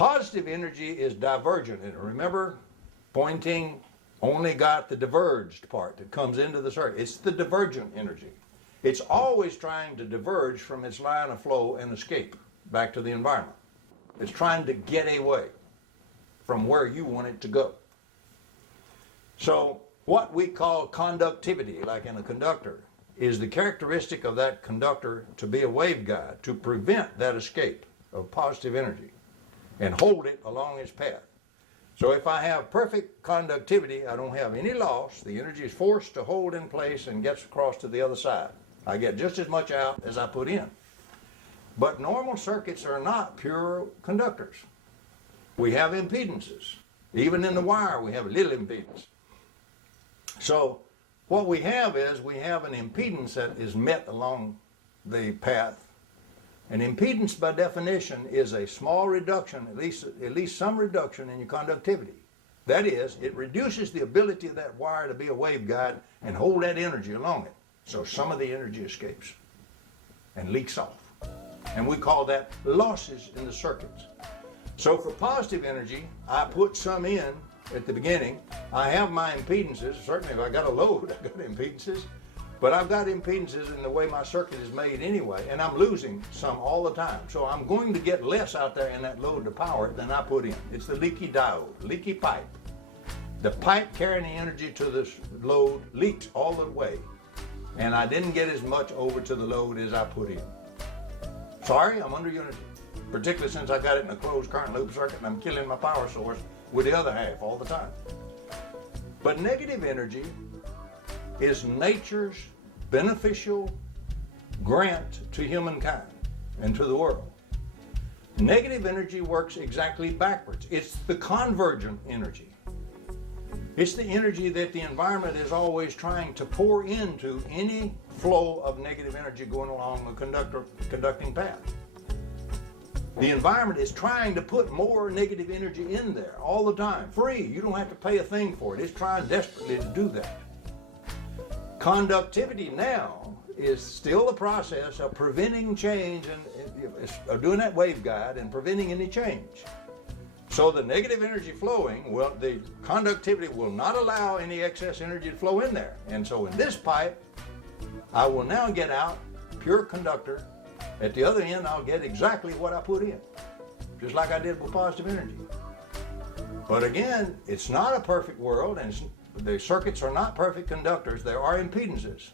Positive energy is divergent. And remember, pointing only got the diverged part that comes into the circuit. It's the divergent energy. It's always trying to diverge from its line of flow and escape back to the environment. It's trying to get away from where you want it to go. So what we call conductivity, like in a conductor, is the characteristic of that conductor to be a waveguide, to prevent that escape of positive energy and hold it along its path. So if I have perfect conductivity, I don't have any loss. The energy is forced to hold in place and gets across to the other side. I get just as much out as I put in. But normal circuits are not pure conductors. We have impedances. Even in the wire, we have a little impedance. So what we have is we have an impedance that is met along the path. An impedance, by definition, is a small reduction, at least some reduction in your conductivity. That is, it reduces the ability of that wire to be a waveguide and hold that energy along it. So some of the energy escapes and leaks off. And we call that losses in the circuits. So for positive energy, I put some in at the beginning. I have my impedances. Certainly if I got a load, I got impedances. But I've got impedances in the way my circuit is made anyway, and I'm losing some all the time. So I'm going to get less out there in that load to power it than I put in. It's the leaky diode, leaky pipe. The pipe carrying the energy to the load leaks all the way, and I didn't get as much over to the load as I put in. Sorry, I'm under unity, particularly since I got it in a closed current loop circuit and I'm killing my power source with the other half all the time. But negative energy is nature's beneficial grant to humankind and to the world. Negative energy works exactly backwards. It's the convergent energy. It's the energy that the environment is always trying to pour into any flow of negative energy going along a conducting path. The environment is trying to put more negative energy in there all the time, free. You don't have to pay a thing for it. It's trying desperately to do that. Conductivity now is still the process of preventing change and of doing that waveguide and preventing any change. So the negative energy flowing, well, the conductivity will not allow any excess energy to flow in there. And so in this pipe, I will now get out pure conductor. At the other end, I'll get exactly what I put in, just like I did with positive energy. But again, it's not a perfect world, and the circuits are not perfect conductors. There are impedances.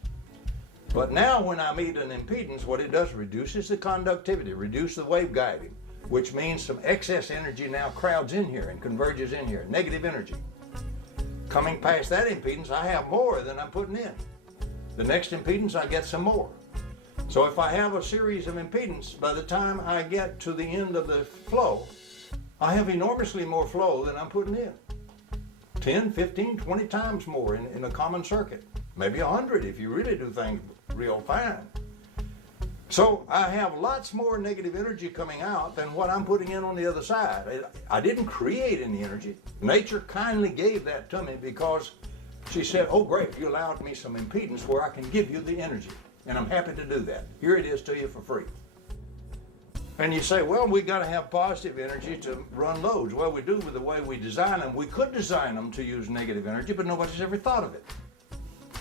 But now when I meet an impedance, what it does reduces the conductivity, reduces the waveguiding, which means some excess energy now crowds in here and converges in here, negative energy. Coming past that impedance, I have more than I'm putting in. The next impedance, I get some more. So if I have a series of impedance, by the time I get to the end of the flow, I have enormously more flow than I'm putting in. 10, 15, 20 times more in a common circuit. Maybe 100 if you really do things real fine. So I have lots more negative energy coming out than what I'm putting in on the other side. I didn't create any energy. Nature kindly gave that to me because she said, oh great, you allowed me some impedance where I can give you the energy. And I'm happy to do that. Here it is to you for free. And you say, well, we got to have positive energy to run loads. Well, we do with the way we design them. We could design them to use negative energy, but nobody's ever thought of it.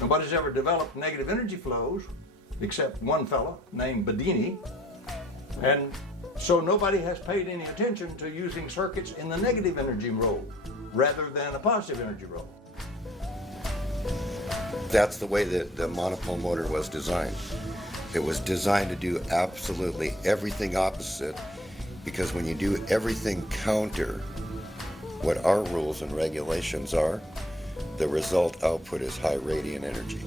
Nobody's ever developed negative energy flows, except one fellow named Bedini. And so nobody has paid any attention to using circuits in the negative energy role rather than a positive energy role. That's the way that the monopole motor was designed. It was designed to do absolutely everything opposite, because when you do everything counter what our rules and regulations are, the result output is high radiant energy.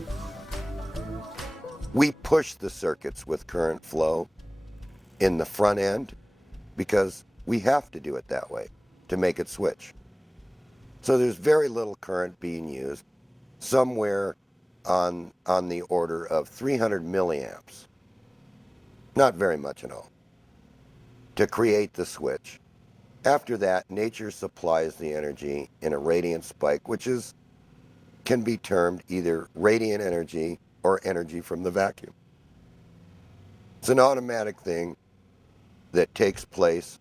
We push the circuits with current flow in the front end because we have to do it that way to make it switch. So there's very little current being used, somewhere on the order of 300 milliamps, not very much at all, to create the switch. After that, nature supplies the energy in a radiant spike, which can be termed either radiant energy or energy from the vacuum. It's an automatic thing that takes place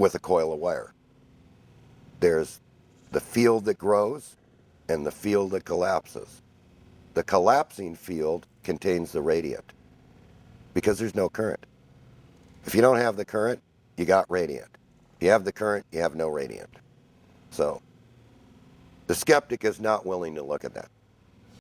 with a coil of wire. There's the field that grows and the field that collapses. The collapsing field contains the radiant because there's no current. If you don't have the current, you got radiant. If you have the current, you have no radiant. So the skeptic is not willing to look at that.